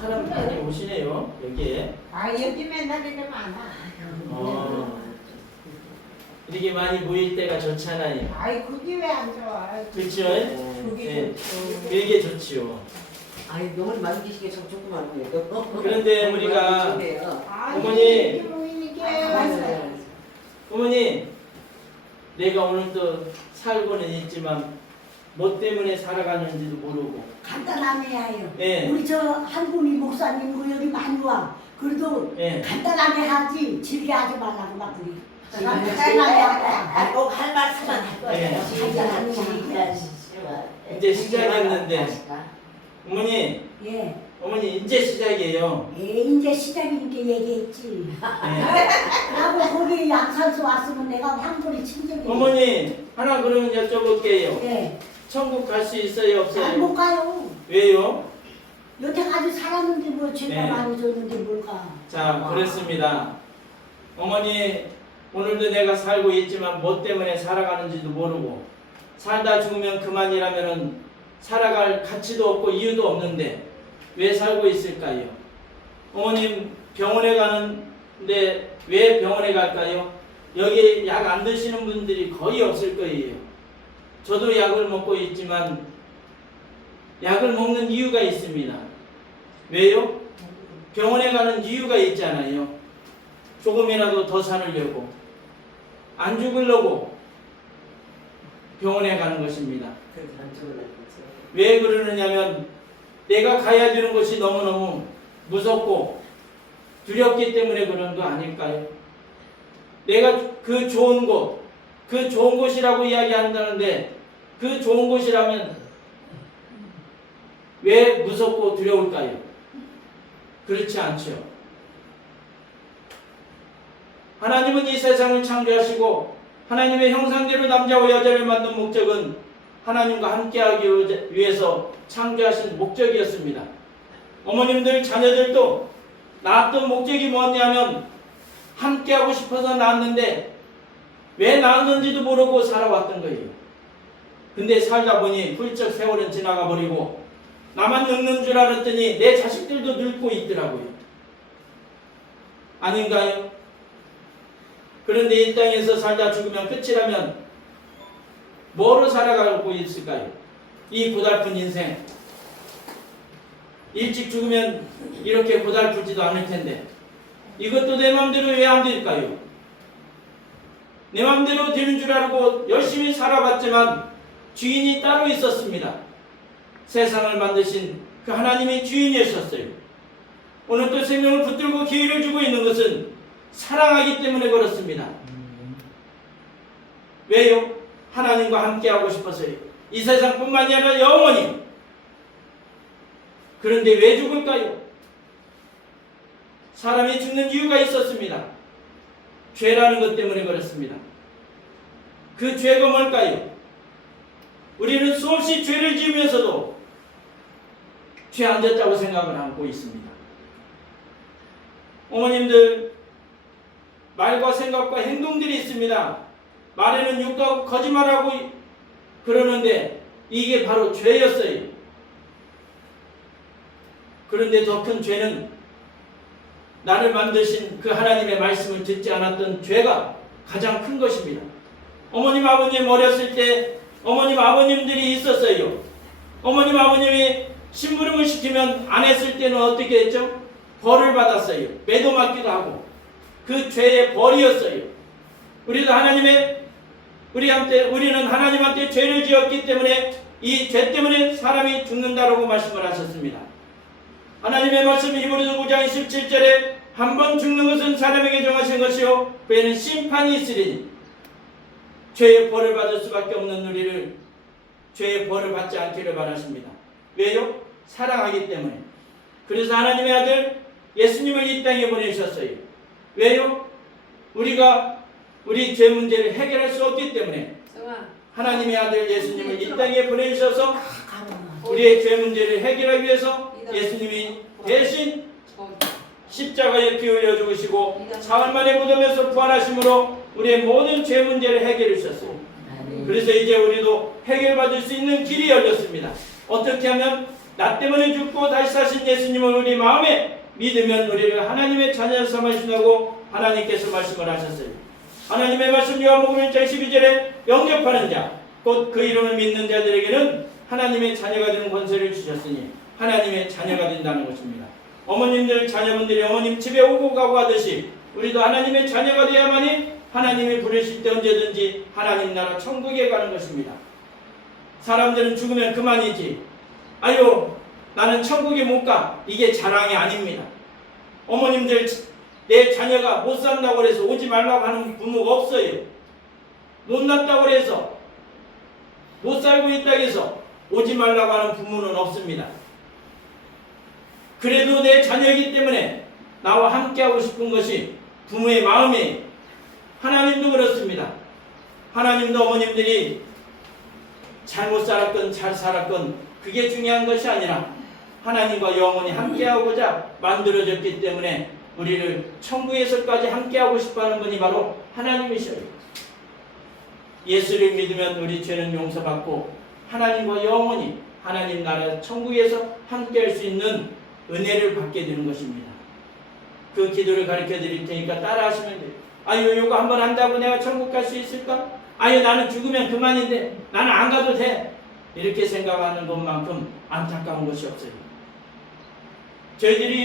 사람 많이 오시네요 여기에. 아 여기 맨날 이렇게 많아. 이렇게 많이 모일 때가 좋잖아요. 아이 그게 왜 안 좋아? 그렇죠? 그게 네. 좋죠. 되게 좋지요. 아니 명을 만드시게 참 조그만해요. 그런데 우리가 아니, 어머니. 이렇게 모이는 게 맞아요. 어머니, 내가 오늘 또 살고는 있지만 뭐 때문에 살아가는지도 모르고. 간단하게 해요. 예. 우리 저 한국이 목사님 뭐 여기 많이 와. 그래도 예. 간단하게 하지 질게 하지 말라고 막 그래. 간단하게 하자. 꼭할 말씀만 할 예. 거예요. 이제 시작했는데. 어머니, 예. 어머니 이제 시작이에요. 예, 이제 시작이니까 얘기했지. 예. 나고 거기 양산소 왔으면 내가 황불이 친정이. 어머니, 하나 그러면 여쭤볼게요. 예. 천국 갈 수 있어요, 안 없어요? 못 가요. 왜요? 여태까지 살았는데 뭐 죄가 네. 많이 졌는데 뭘 가. 자, 그렇습니다. 어머니, 오늘도 내가 살고 있지만 뭐 때문에 살아가는지도 모르고 살다 죽으면 그만이라면은 살아갈 가치도 없고 이유도 없는데 왜 살고 있을까요? 어머님 병원에 가는데 왜 병원에 갈까요? 여기 약 안 드시는 분들이 거의 없을 거예요. 저도 약을 먹고 있지만 약을 먹는 이유가 있습니다. 왜요? 병원에 가는 이유가 있잖아요. 조금이라도 더 살으려고, 안 죽으려고 병원에 가는 것입니다. 왜 그러느냐면 내가 가야 되는 곳이 너무너무 무섭고 두렵기 때문에 그런 거 아닐까요? 내가 그 좋은 곳, 그 좋은 곳이라고 이야기한다는데 그 좋은 곳이라면 왜 무섭고 두려울까요? 그렇지 않죠. 하나님은 이 세상을 창조하시고 하나님의 형상대로 남자와 여자를 만든 목적은 하나님과 함께하기 위해서 창조하신 목적이었습니다. 어머님들, 자녀들도 낳았던 목적이 뭐냐면 함께하고 싶어서 낳았는데 왜 낳았는지도 모르고 살아왔던 거예요. 근데 살다 보니 훌쩍 세월은 지나가 버리고 나만 늙는 줄 알았더니 내 자식들도 늙고 있더라고요. 아닌가요? 그런데 이 땅에서 살다 죽으면 끝이라면 뭐로 살아가고 있을까요? 이 고달픈 인생. 일찍 죽으면 이렇게 고달프지도 않을 텐데 이것도 내 맘대로 왜 안 될까요? 내 맘대로 되는 줄 알고 열심히 살아봤지만 주인이 따로 있었습니다. 세상을 만드신 그 하나님이 주인이셨어요. 오늘 또 생명을 붙들고 기회를 주고 있는 것은 사랑하기 때문에 그렇습니다. 왜요? 하나님과 함께하고 싶어서요. 이 세상뿐만이 아니라 영원히. 그런데 왜 죽을까요? 사람이 죽는 이유가 있었습니다. 죄라는 것 때문에 그렇습니다. 그 죄가 뭘까요? 우리는 수없이 죄를 지으면서도 죄 안 졌다고 생각을 하고 있습니다. 어머님들, 말과 생각과 행동들이 있습니다. 말에는 욕하고 거짓말하고 그러는데 이게 바로 죄였어요. 그런데 더 큰 죄는 나를 만드신 그 하나님의 말씀을 듣지 않았던 죄가 가장 큰 것입니다. 어머님 아버님 어렸을 때 어머님 아버님들이 있었어요. 어머님 아버님이 심부름을 시키면 안 했을 때는 어떻게 했죠? 벌을 받았어요. 매도 맞기도 하고. 그 죄의 벌이었어요. 우리도 우리는 하나님한테 죄를 지었기 때문에 이 죄 때문에 사람이 죽는다라고 말씀을 하셨습니다. 하나님의 말씀 히브리서 9장 17절에 한 번 죽는 것은 사람에게 정하신 것이요 그에는 심판이 있으리니 죄의 벌을 받을 수밖에 없는 우리를 죄의 벌을 받지 않기를 바라십니다. 왜요? 사랑하기 때문에. 그래서 하나님의 아들 예수님을 이 땅에 보내셨어요. 왜요? 우리가 우리 죄 문제를 해결할 수 없기 때문에 하나님의 아들 예수님을 이 땅에 보내주셔서 우리의 죄 문제를 해결하기 위해서 예수님이 대신 십자가에 피 흘려 죽으시고 사흘 만에 무덤에서 부활하심으로 우리의 모든 죄 문제를 해결해 주셨어요. 그래서 이제 우리도 해결받을 수 있는 길이 열렸습니다. 어떻게 하면 나 때문에 죽고 다시 사신 예수님을 우리 마음에 믿으면 우리를 하나님의 자녀 삼으신다고 하나님께서 말씀을 하셨어요. 하나님의 말씀 요한복음 1장 12절에 영접하는 자, 곧 그 이름을 믿는 자들에게는 하나님의 자녀가 되는 권세를 주셨으니 하나님의 자녀가 된다는 것입니다. 어머님들, 자녀분들이 어머님 집에 오고 가고 하듯이 우리도 하나님의 자녀가 되어야만이 하나님이 부르실 때 언제든지 하나님 나라 천국에 가는 것입니다. 사람들은 죽으면 그만이지, 아유 나는 천국에 못 가, 이게 자랑이 아닙니다. 어머님들, 내 자녀가 못 산다고 해서 오지 말라고 하는 부모가 없어요. 못났다고 해서 못 살고 있다고 해서 오지 말라고 하는 부모는 없습니다. 그래도 내 자녀이기 때문에 나와 함께하고 싶은 것이 부모의 마음이에요. 하나님도 그렇습니다. 하나님도 어머님들이 잘못 살았건 잘 살았건 그게 중요한 것이 아니라 하나님과 영원히 함께하고자 만들어졌기 때문에 우리를 천국에서까지 함께하고 싶어하는 분이 바로 하나님이셔요. 예수를 믿으면 우리 죄는 용서받고 하나님과 영원히 하나님 나라 천국에서 함께할 수 있는 은혜를 받게 되는 것입니다. 그 기도를 가르쳐 드릴 테니까 따라 하시면 돼요. 아유, 이거 한번 한다고 내가 천국 갈 수 있을까? 아유, 나는 죽으면 그만인데 나는 안 가도 돼. 이렇게 생각하는 것만큼 안타까운 것이 없어요. 저희들이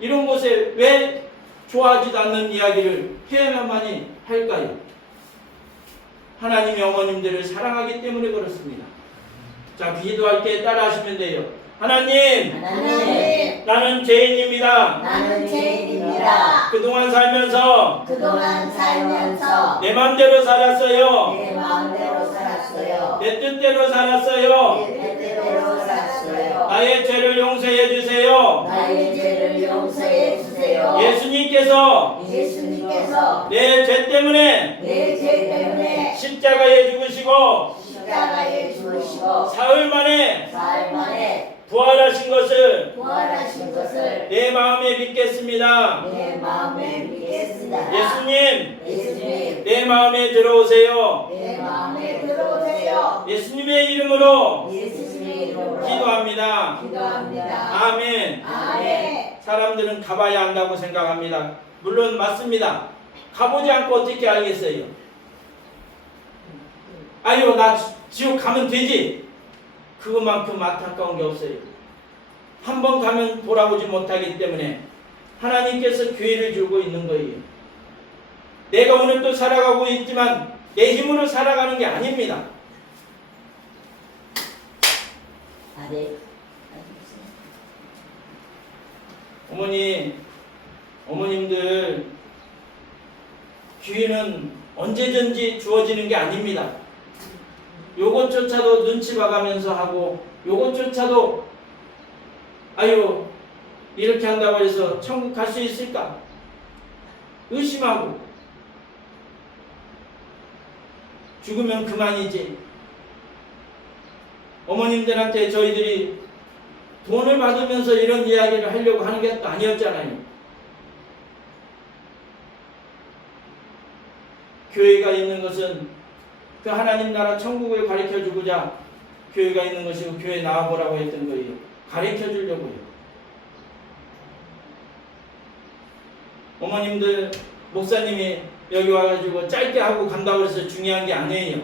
이런 곳에 왜 좋아하지도 않는 이야기를 해야만이 할까요? 하나님이 어머님들을 사랑하기 때문에 그렇습니다. 자, 기도할 때 따라 하시면 돼요. 하나님, 나는 죄인입니다. 나는 죄인입니다. 그동안 살면서 내 마음대로 살았어요. 내 마음대로 살았어요. 내 뜻대로 살았어요. 내 뜻대로 살았어요. 나의 죄를 용서해 주세요. 나의 죄를 용서해 주세요. 예수님께서 내 죄 때문에 내 죄 때문에 십자가에 죽으시고 십자가에 죽으시고 사흘 만에 부활하신 것을 부활하신 것을 내 마음에 믿겠습니다. 내 마음에 믿겠습니다. 예수님, 내 마음에 들어오세요. 내 마음에 들어오세요. 예수님의 이름으로 예수님의 이름으로 기도합니다. 기도합니다. 아멘. 아멘. 사람들은 가봐야 한다고 생각합니다. 물론 맞습니다. 가보지 않고 어떻게 알겠어요? 아유, 나 지옥 가면 되지. 그것만큼 안타까운 게 없어요. 한 번 가면 돌아오지 못하기 때문에 하나님께서 기회를 주고 있는 거예요. 내가 오늘 또 살아가고 있지만 내 힘으로 살아가는 게 아닙니다. 어머님들, 기회는 언제든지 주어지는 게 아닙니다. 요것조차도 눈치 봐가면서 하고, 요것조차도 아유, 이렇게 한다고 해서 천국 갈 수 있을까? 의심하고 죽으면 그만이지. 어머님들한테 저희들이 돈을 받으면서 이런 이야기를 하려고 하는 게 아니었잖아요. 교회가 있는 것은 그 하나님 나라 천국을 가르쳐 주고자 교회가 있는 것이고, 교회 나와보라고 했던 거예요. 가르쳐 주려고요. 어머님들, 목사님이 여기 와가지고 짧게 하고 간다고 해서 중요한 게 아니에요.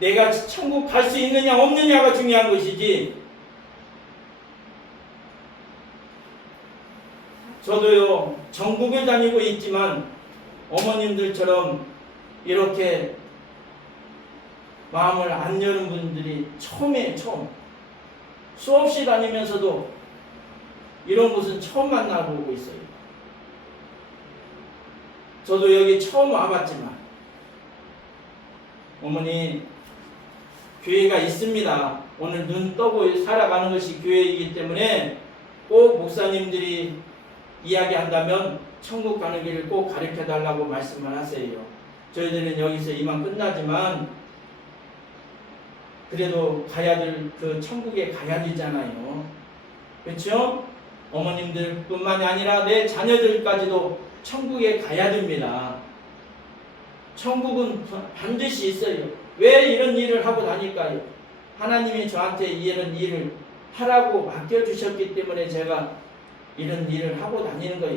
내가 천국 갈 수 있느냐 없느냐가 중요한 것이지. 저도요, 전국을 다니고 있지만 어머님들처럼 이렇게 마음을 안 여는 분들이 처음이에요. 처음. 수없이 다니면서도 이런 곳은 처음 만나보고 있어요. 저도 여기 처음 와봤지만 어머니, 교회가 있습니다. 오늘 눈 떠고 살아가는 것이 교회이기 때문에 꼭 목사님들이 이야기한다면 천국 가는 길을 꼭 가르쳐달라고 말씀을 하세요. 저희들은 여기서 이만 끝나지만 그래도 가야 될 그 천국에 가야 되잖아요. 그렇죠? 어머님들 뿐만이 아니라 내 자녀들까지도 천국에 가야 됩니다. 천국은 반드시 있어요. 왜 이런 일을 하고 다닐까요? 하나님이 저한테 이런 일을 하라고 맡겨주셨기 때문에 제가 이런 일을 하고 다니는 거예요.